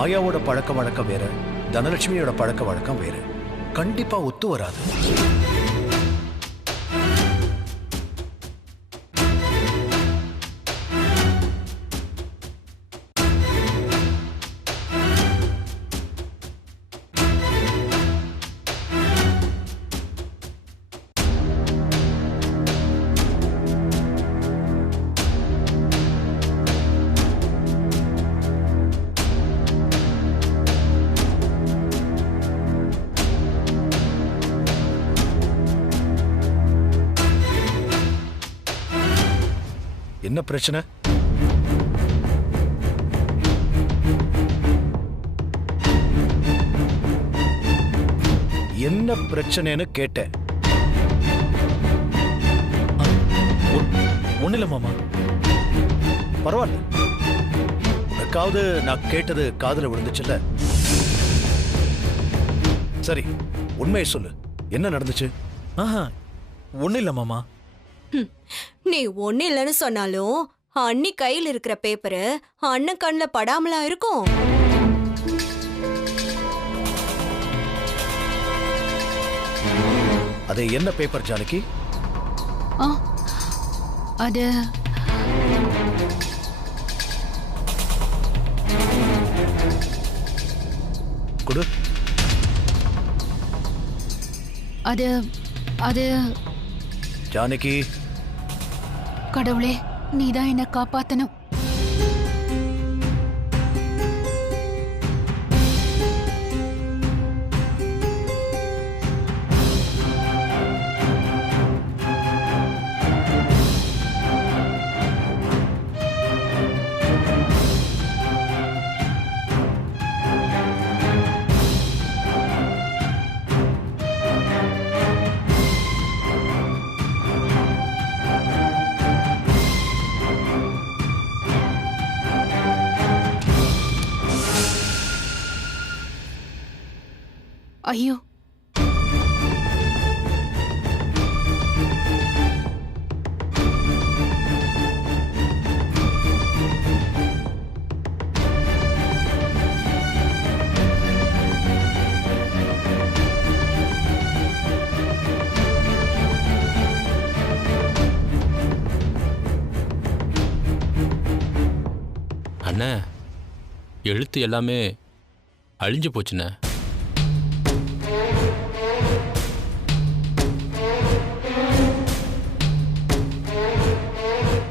மாயாவோட பழக்க வழக்கம் வேற, தனலட்சுமியோட பழக்க வழக்கம் வேற. கண்டிப்பா ஒத்து வராது. என்ன பிரச்சனை? என்ன பிரச்சனைன்னு கேட்டேன். ஒண்ணுல மாமா. பரவாயில்ல, உனக்காவது நான் கேட்டது காதுல விழுந்துச்சுல்ல. சரி, உண்மையை சொல்லு, என்ன நடந்துச்சு? ஒண்ணு இல்ல மாமா. நீ ஒண்ணு இல்லைன்னு சொன்னாலும் அண்ணி கையில் இருக்கிற பேப்பரு அண்ணன் கண்ணுல படாமலா இருக்கும்? அது என்ன பேப்பர் ஜானகி? அது கொடு. அது அது ஜானகி, கடவுளே, நீதான் என்ன காப்பாத்தணும். ஐயோ, அண்ணா, எழுத்து எல்லாமே அழிஞ்சு போச்சுண்ணே.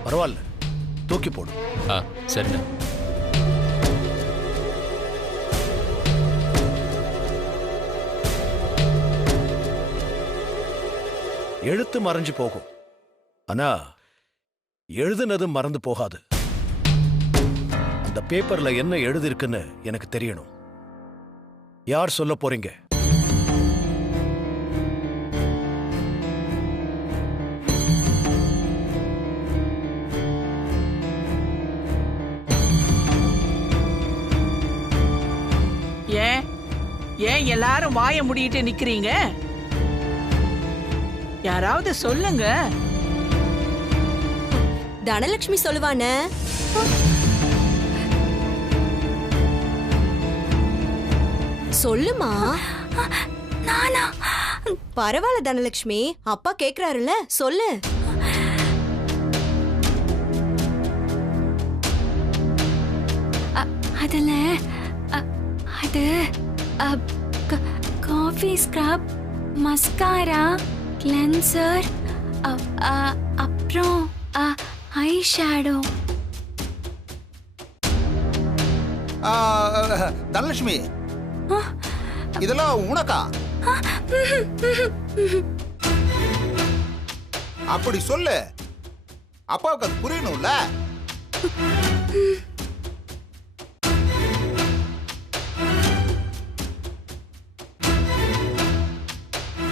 பரவாயில்ல, தூக்கி போடு. சரிண்ணா. எழுத்து மறைஞ்சு போகும், ஆனா எழுதுனது மறந்து போகாது. அந்த பேப்பர்ல என்ன எழுதிருக்குன்னு எனக்கு தெரியணும். யார் சொல்ல போறீங்க? ஏன் எல்லாரும் வாய முடியிட்டு நிக்கிறீங்க? யாராவது சொல்லுங்க. தனலட்சுமி சொல்லுவானே. சொல்லுமா. நானா? பரவாயில்ல தனலட்சுமி, அப்பா கேக்குறாருல, சொல்லு. அதுல அது காஃபி ஸ்க்ரப், மஸ்காரா, கிளென்சர், அப்புறம் ஐ ஷேடோ. தனலட்சுமி, இதெல்லாம் உனக்கா? அப்படி சொல்லு, அப்பாவுக்கு அது புரியணும்ல.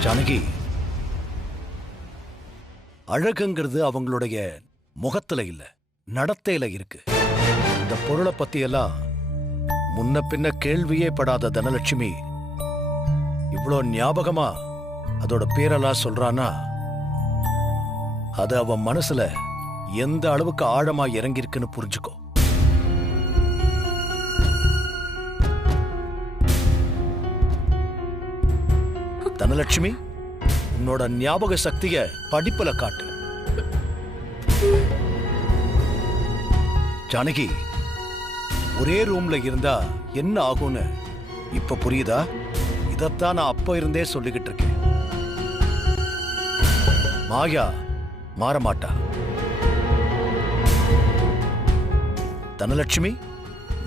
ஜானகி, அழகுங்கிறது அவங்களுடைய முகத்துல இல்ல, நடத்தையில இருக்கு. இந்த பொருளை பத்தி எல்லாம் முன்ன பின்ன கேள்வியே படாத தனலட்சுமி இவ்வளோ ஞாபகமா அதோட பேரெல்லாம் சொல்றானா, அது அவன் மனசுல எந்த அளவுக்கு ஆழமா இறங்கியிருக்குன்னு புரிஞ்சுக்கோ. தனலட்சுமி, உன்னோட ஞாபக சக்திய படிப்புல காட்டு. ஜானகி, ஒரே ரூம்ல இருந்தா என்ன ஆகும்னு இப்ப புரியுதா? இதத்தான் நான் அப்ப இருந்தே சொல்லிக்கிட்டு இருக்கேன். மாயா மாற மாட்டா. தனலட்சுமி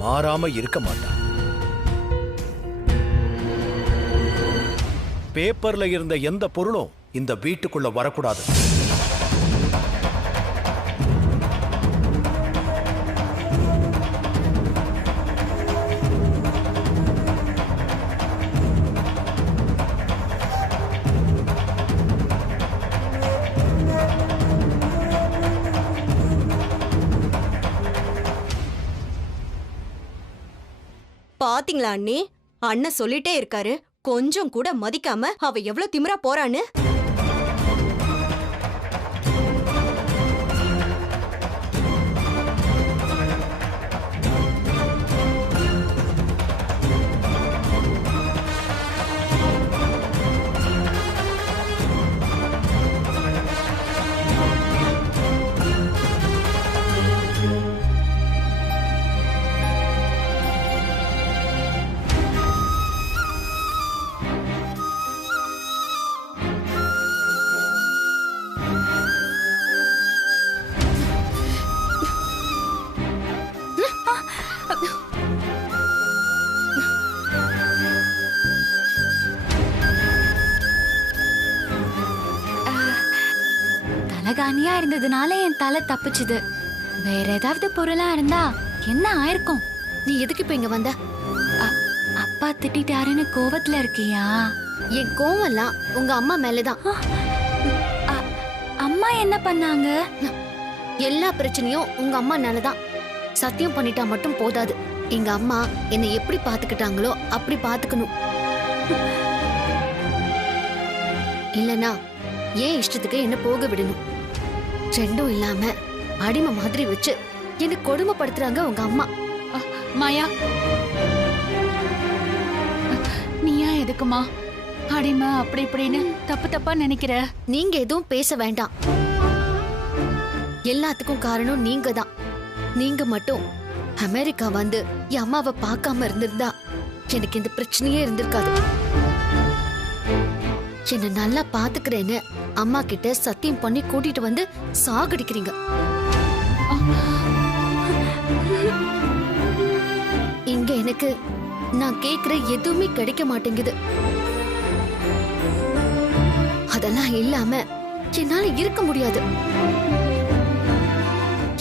மாறாம இருக்க மாட்டா. பேப்பர்ல இருந்த எந்த பொருளும் இந்த வீட்டுக்குள்ள வரக்கூடாது. பாத்தீங்களா அண்ணி, அண்ணன் சொல்லிட்டே இருக்காரு, கொஞ்சம் கூட மதிக்காம அவ எவ்வளவு திமிரா போறான்னு. தலகாணியா இருந்ததுனால என் தலை தப்பிச்சுது. வேற ஏதாவது பொருளா இருந்தா என்ன ஆயிருக்கும்? நீ எதுக்கு இப்ப இங்க வந்த? அப்பா திட்டாருன்னு கோவத்துல இருக்கியா? என் கோவம்லாம் உங்க அம்மா மேலதான். அம்மா என்ன பண்ணாங்க? எல்லா பிரச்சனையும் உங்க அம்மானாலதான். சத்தியம் பண்ணிட்டா மட்டும் போதாது. எங்க அம்மா என்னை எப்படி பாத்துக்கிட்டாங்களோ அப்படி பாத்துக்கணும். இல்லனா ஏன் இஷ்டத்துக்கு என்ன போக விடணும். ரெண்டும் இல்லாம அடிமை மாதிரி வச்சு என்ன கொடுமைப்படுத்துறாங்க உங்க அம்மா. மாயா, நீயா எதுக்குமா அடிமை அப்படி இப்படின்னு தப்பு தப்பா நினைக்கிற? நீங்க எதுவும் பேச வேண்டாம். எல்லாத்துக்கும் காரணம் நீங்க தான். நீங்க மட்டும் அமெரிக்கா வந்து என் அம்மாவை பார்க்காம இருந்திருந்தா எனக்கு இந்த பிரச்சனையே இருந்திருக்காது. என்ன நல்லா பாத்துக்கிறேன்னு அம்மா கிட்ட சத்தியம் பண்ணி கூட்டிட்டு வந்து சாகடிக்கிறீங்க. இங்க எனக்கு நான் கேக்குற எதுவுமே கிடைக்க மாட்டேங்குது. அதெல்லாம் இல்லாம என்னால இருக்க முடியாது.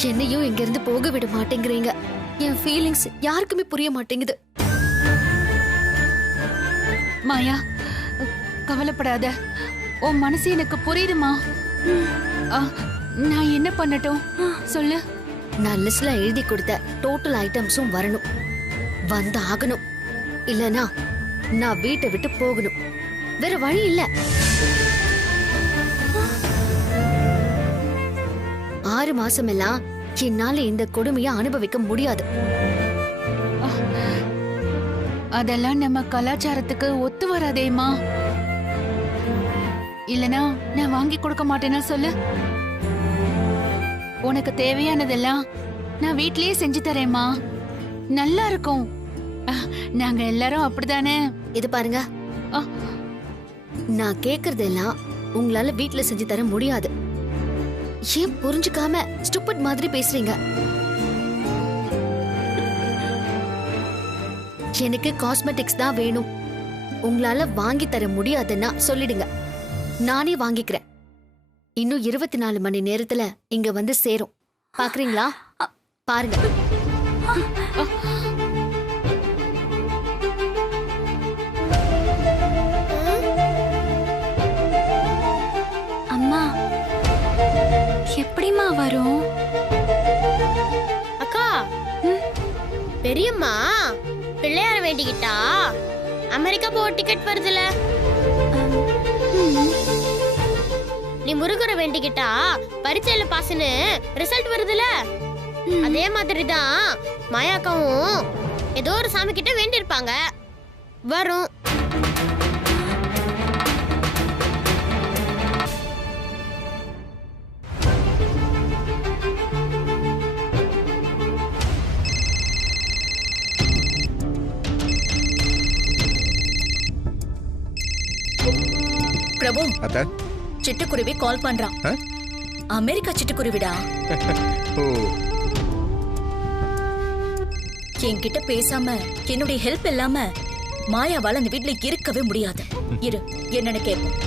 என்னையும் இங்க இருந்து போக விட மாட்டேங்கிறீங்க. என் ஃபீலிங்ஸ் யாருக்குமே புரிய மாட்டேங்குது. மாயா, கவலைப்படாத. உன் மனசு எனக்கு புரியுதுமா. நான் என்ன பண்ணட்டும் சொல்லு. நான் லிஸ்ட்ல எழுதி கொடுத்த டோட்டல் ஐட்டம்ஸும் வரணும், வந்து ஆகணும். இல்லனா நான் வீட்டை விட்டு போகணும். வேற வழி இல்ல. 6 மாசமெல்லாம் என்னால இந்த கொடுமையை அனுபவிக்க முடியாது. அதெல்லாம் நம்ம கலாச்சாரத்துக்கு ஒத்து வராதேமா. இல்லனா நான் வாங்கி கொடுக்க மாட்டேன்னா சொல்லு. உனக்கு தேவையானதெல்லாம் நான் வீட்லயே செஞ்சு தரேம்மா. நல்லா இருக்கும். நாங்க எல்லாரும் அப்படிதானே. இது பாருங்க, நான் கேக்குறதெல்லாம் உங்களால வீட்ல செஞ்சு தர முடியாது. ஏன் புரிஞ்சுக்காம ஸ்டூபிட் மாதிரி பேசுறீங்க? எனக்கு காஸ்மெட்டிக்ஸ் தான் வேணும். உங்களால வாங்கி தர முடியாதுன்னா சொல்லிடுங்க, நானே வாங்கிக்கிறேன். இன்னும் 24 மணி நேரத்துல இங்க வந்து சேரும். பாக்குறீங்களா? பாருங்க. அம்மா, எப்படிமா வரும்? அக்கா, பெரியம்மா பிள்ளையார வேண்டிக்கிட்டா அமெரிக்கா போக டிக்கெட் வருதுல. நீ முருகரை வேண்டிக்கிட்டா பரீட்சையில பாஸ்னு ரிசல்ட் வருதுல. அதே மாதிரி தான் மாயாக்காவும் ஏதோ ஒரு சாமி கிட்ட வேண்டியிருப்பாங்க, வரும். பிரபு அத்த சிட்டுக்குருவி கால் பண்றான். ஆ? அமெரிக்கா சிட்டுக்குருவிடா. ஓ என்கிட்ட பேசாம என்னுடைய ஹெல்ப் இல்லாம மாயாவால அந்த வீட்ல இருக்கவே முடியாது. இரு, என்னன்னு கேட்போம்.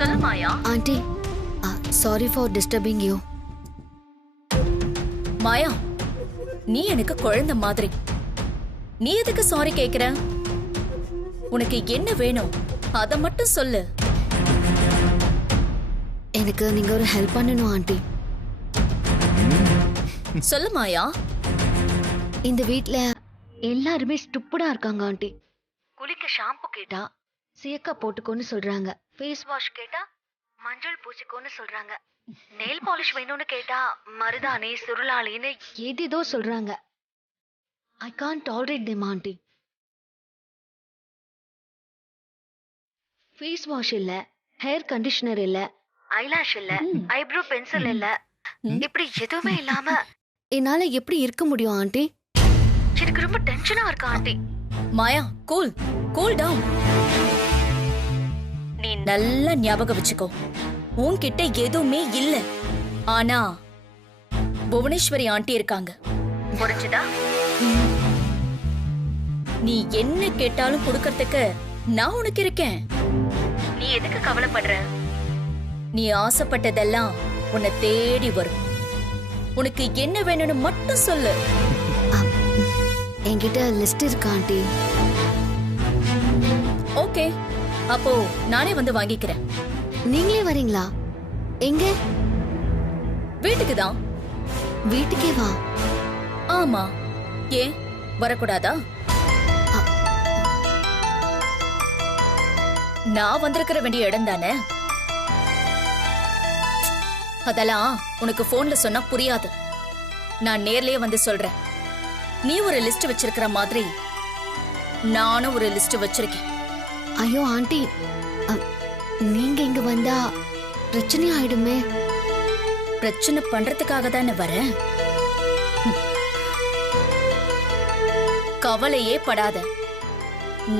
சொல்லு Maya. Aunty sorry for disturbing you. Maya, நீ எனக்கு குழந்தை மாதிரி. நீ எதுக்கு சாரி கேக்குற? உனக்கு என்ன வேணும் அத மட்டும் சொல்லு. எனக்கு நீங்க ஒரு ஹெல்ப் பண்ணணும் ஆண்டி. சொல்லு மாயா. இந்த வீட்ல எல்லாருமே ஸ்டூப்பிடா இருக்காங்க ஆண்டி. குளிக்க ஷாம்பு கேட்டா சீயக்கா போட்டுக்கோன்னு சொல்றாங்க. ஃபேஸ் வாஷ் கேட்டா மஞ்சள் பூசிக்கோன்னு சொல்றாங்க. நெயில் பாலிஷ் வேணும்னு கேட்டா மருதாணி சுருளாளின்னு ஏதேதோ சொல்றாங்க. I can't tolerate them aunty. Face wash இல்ல, ஹேர் கண்டிஷனர் இல்ல, ஐலாஷ் இல்ல, ஐப்ரோ பென்சில் இல்ல, இப்படி எதுவுமே இல்லாம என்னால எப்படி இருக்க முடியும் ஆண்டி? எனக்கு ரொம்ப டென்ஷனா இருக்கு ஆண்டி. மாயா, கூல் கூல் டவுன். நீ நல்லா ஞாபகம் வச்சுக்கோ, உன்கிட்ட எதுவுமே இல்ல. ஆனா புவனேஸ்வரி ஆண்டி இருக்காங்க, புரிஞ்சுதா? நீ என்ன கேட்டாலும் கொடுக்கறதுக்கு நான் உனக்கு இருக்கேன். நீ எதுக்கு கவலைப்படுற? நீ ஆசைப்பட்டதெல்லாம் உன்னை தேடி வரும். உனக்கு என்ன வேணும்னு மட்டும் சொல்லு. என்கிட்ட லிஸ்ட் இருக்கு ஆண்டி. ஓகே, அப்போ நானே வந்து வாங்கிக்கிறேன். நீங்களே வரீங்களா? எங்க? வீட்டுக்கு தான். வீட்டுக்கே வா? ஆமா, ஏன் வரக்கூடாதா? நான் வந்திருக்கிற வேண்டிய இடம் தானே. அதெல்லாம் உனக்கு போன்ல சொன்னா புரியாது. நான் நேர்லயே வந்து சொல்றேன். நீ ஒரு லிஸ்ட் வச்சிருக்கிற மாதிரி நானும் ஒரு லிஸ்ட் வச்சிருக்கேன். ஐயோ ஆண்டி, நீங்க இங்க வந்தா பிரச்சனை ஆயிடுமே. பிரச்சனை பண்றதுக்காக தானே வரேன். கவலையே படாத.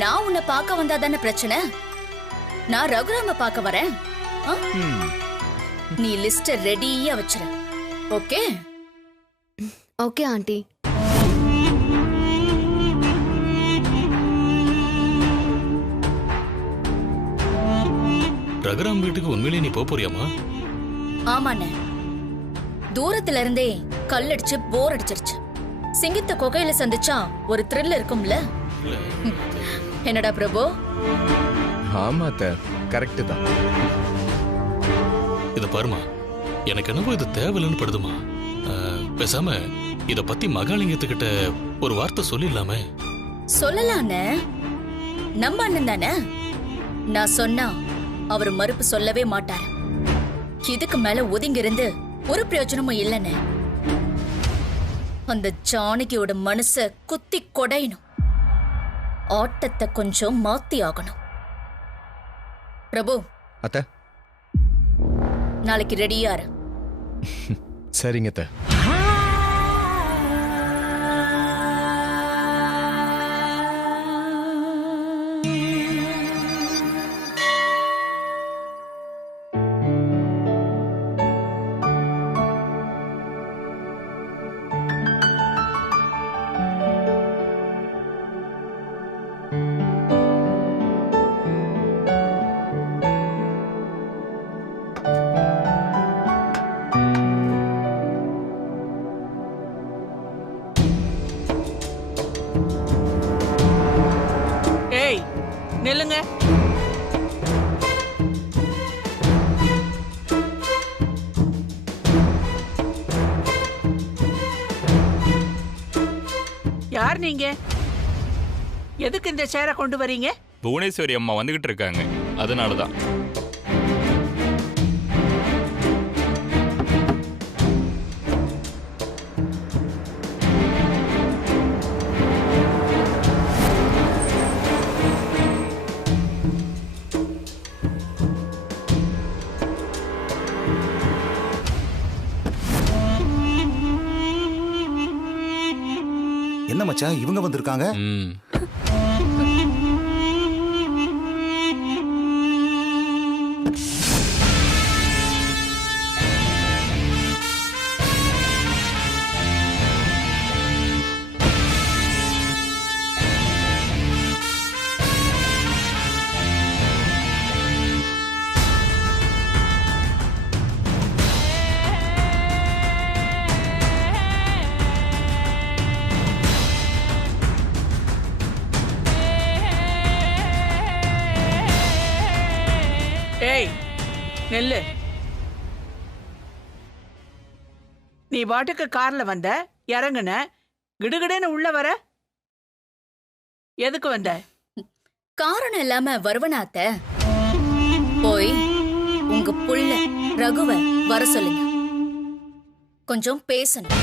நான் உன்னை பார்க்க வந்தா தானே பிரச்சனை. நான் ரகுராம பார்க்க வரேன். நீ லிஸ்ட் ரெடியா வச்சிரு. ஓகே? Okay aunty. ரகுராம் வீட்டுக்கு உண்மையிலேயே நீ போறியாமா? ஆமாண்ணே. தூரத்துல இருந்தே கல்லடிச்சு போர் அடிச்சிருச்சு. சிங்கத்தை கொகையில சந்திச்சா ஒரு த்ரில் இருக்கும்ல. என்னடா பிரபு? ஆமா அத்த, கரெக்ட் தான். இத பாருமா, எனக்கு என்னவோ இது தேவையில்லைன்னு படுதுமா. பேசாம இத பத்தி மகாலிங்கத்துக்கிட்ட ஒரு வார்த்தை சொல்லிடலாமே. சொல்லலானே, நம்ம அண்ணன் தானே. நான் சொன்னா அவர் மறுப்பு சொல்லவே மாட்டாரு. இதுக்கு மேல ஒதுங்கி இருந்து ஒரு பிரயோஜனமும் இல்லைன்னு. அந்த ஜானகியோட மனச குத்தி கொடையணும். ஆட்டத்தை கொஞ்சம் மாத்தி ஆகணும். பிரபு அத்த, நாளைக்கு ரெடியா இரு. சரிங்க அத்த. ஏய், நில்லுங்க. யார் நீங்க? எதுக்கு இந்த சேரை கொண்டு வரீங்க? புவனேஸ்வரி அம்மா வந்துகிட்டு இருக்காங்க, அதனாலதான். என்ன மச்சான், இவங்க வந்திருக்காங்க? நெல்லு. நீ பாட்டுக்கு கார்ல வந்த, இறங்குன, கிடுகிடுன்னு உள்ள வர. எதுக்கு வந்த? காரணம் இல்லாம வருவனாத்த. போய் உங்க புள்ள ரகுவ வர சொல்லுங்க, கொஞ்சம் பேசணும்.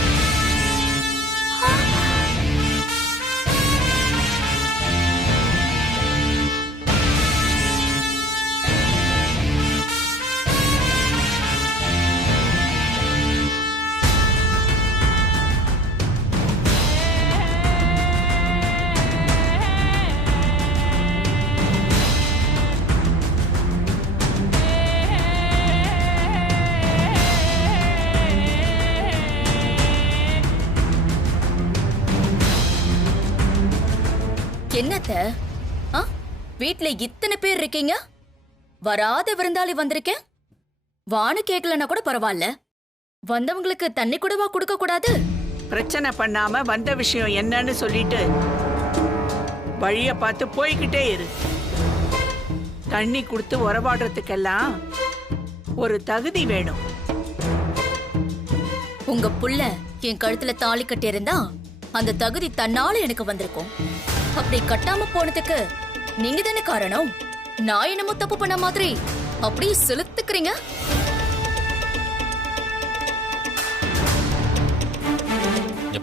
என்னத்த வீட்ல இத்தனை பேர் இருக்கீங்க, வராத விருந்தாளி வந்திருக்கேன். வானு கேட்கலன்னா கூட பரவாயில்ல, வந்தவங்களுக்கு தண்ணி கூடவா கொடுக்க கூடாது? பிரச்சனை பண்ணாம வந்த விஷயம் என்னன்னு சொல்லிட்டு வழிய பார்த்து போய்கிட்டே இரு. தண்ணி கொடுத்து உறவாடுறதுக்கெல்லாம் ஒரு தகுதி வேணும். உங்க புள்ள என் கழுத்துல தாலி கட்டி இருந்தா அந்த தகுதி தன்னால எனக்கு வந்திருக்கும். அப்படி கட்டாம போனதுக்கு நீங்க தானே காரணம். நான் என்னமோ தப்பு பண்ண மாதிரி அப்படியே செலுத்துக்கிறீங்க.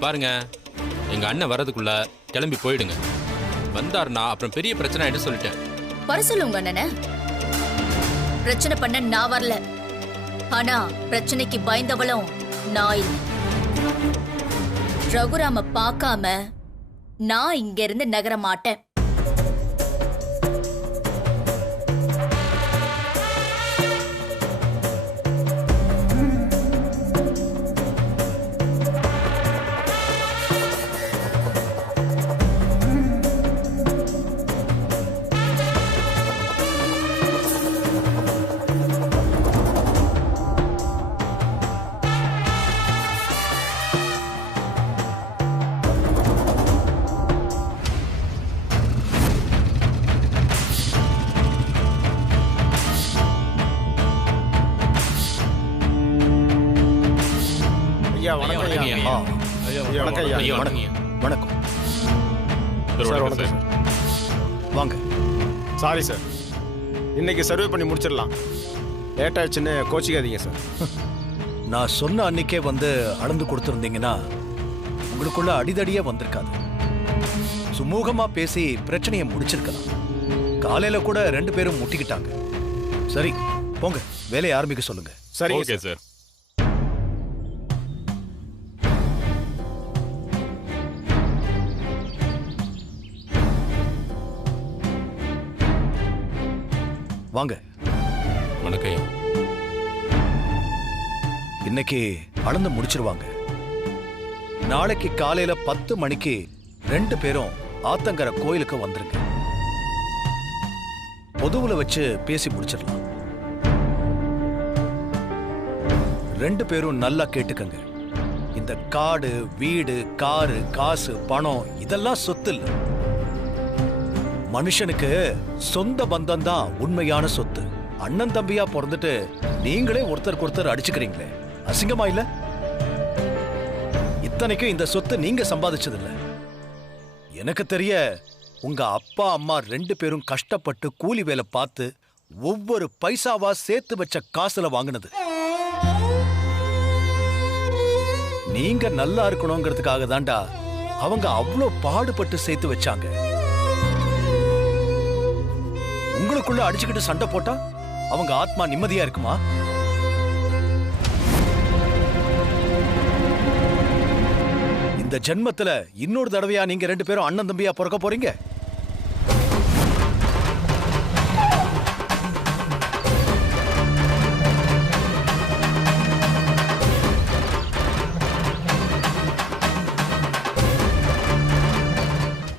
பாருங்க, எங்க அண்ணன் வரதுக்குள்ள கிளம்பி போயிடுங்க. வந்தாருன்னா அப்புறம் பெரிய பிரச்சனை ஆயிட்டு சொல்லிட்டேன். வர சொல்லு உங்க அண்ணனை. பிரச்சனை பண்ண நான் வரல, ஆனா பிரச்சனைக்கு பயந்தவளும் நான் இல்லை. ரகுராம பார்க்காம நான் இங்க இருந்து நகர மாட்டேன். வணக்கம் வாங்க. சாரி சார், இன்னைக்கு சர்வே பண்ணி முடிச்சிடலாம். லேட் ஆயிடுச்சுன்னு கோச்சிக்காதீங்க சார். நான் சொன்ன அன்னைக்கே வந்து அளந்து கொடுத்துருந்தீங்கன்னா உங்களுக்குள்ள அடிதடியே வந்திருக்காது. சுமூகமா பேசி பிரச்சனையை முடிச்சிருக்கலாம். காலையில கூட 2 பேரும் முட்டிக்கிட்டாங்க. சரி போங்க, வேலையை ஆரம்பிக்க சொல்லுங்க. சரி சார். வாங்க. வணக்கம். இன்னைக்கு அளந்து முடிச்சிருவாங்க. நாளைக்கு காலையில 10 மணிக்கு 2 பேரும் ஆத்தங்கர கோயிலுக்கு வந்துருங்க. பொதுவுல வச்சு பேசி முடிச்சிடலாம். 2 பேரும் நல்லா கேட்டுக்கங்க. இந்த காடு, வீடு, காரு, காசு, பணம் இதெல்லாம் சொத்து இல்ல. மனுஷனுக்கு சொந்த பந்தம் தான் உண்மையான சொத்து. அண்ணன் தம்பியா பிறந்துட்டு நீங்களே ஒருத்தருக்கு ஒருத்தர் அடிச்சுக்கிறீங்களே, அசிங்கமா இல்ல? இத்தனைக்கும் இந்த சொத்து நீங்க சம்பாதிச்சது இல்ல. எனக்கு தெரிய உங்க அப்பா அம்மா 2 பேரும் கஷ்டப்பட்டு கூலி வேலை பார்த்து ஒவ்வொரு பைசாவா சேர்த்து வச்ச காசுல வாங்கினது. நீங்க நல்லா இருக்கணுங்கிறதுக்காக தான்டா அவங்க அவ்வளோ பாடுபட்டு சேர்த்து வச்சாங்க. உங்களுக்குள்ள அடிச்சுக்கிட்டு சண்டை போட்டா அவங்க ஆத்மா நிம்மதியா இருக்குமா? இந்த ஜென்மத்துல இன்னொரு தடவையா நீங்க 2 பேரும் அண்ணன் தம்பியா பிறக்க போறீங்க?